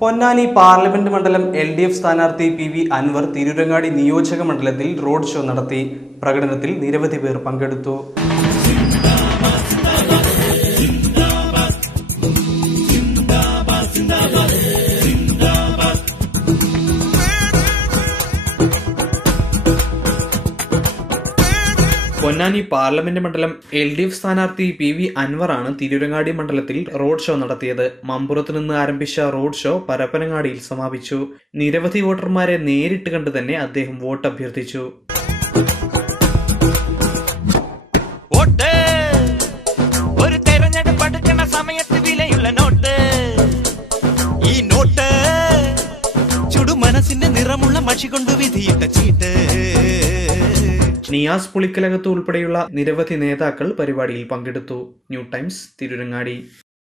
Ponnani parliament മണ്ഡലം LDF സ്ഥാനാർത്ഥി PV Anwar Tirurangadi നിയോജക മണ്ഡലത്തിൽ റോഡ് ഷോ നടത്തി. പ്രകടനത്തിൽ നിരവധി പേർ പങ്കെടുത്തു. പൊന്നാനി പാർലമെന്റ് മണ്ഡലം LDF സ്ഥാനാർത്ഥി PV അൻവറാണ് തിരൂരങ്ങാടി മണ്ഡലത്തിൽ റോഡ് ഷോ നടത്തിയത്. മമ്പുറത്ത് നിന്ന് ആരംഭിച്ച റോഡ് ഷോ പരപ്പനങ്ങാടിയിൽ സമാപിച്ചു. നിരവധി വോട്ടർമാരെ നേരിട്ട് കണ്ട് തന്നെ അദ്ദേഹം വോട്ട് അഭ്യർത്ഥിച്ചു. ഒരു തെരഞ്ഞെടുപ്പ് അടുക്കുന്ന സമയത്ത് വിലയുള്ള നോട്ട്, ഈ നോട്ട് ചുടുമനസിന്റെ നിറമുള്ള മഷി കൊണ്ട് വിധിയിട്ട ചീട്ട്. നിയാസ് പുളിക്കലകത്ത് ഉൾപ്പെടെയുള്ള നിരവധി നേതാക്കൾ പരിപാടിയിൽ പങ്കെടുത്തു. New times, Tirurangadi.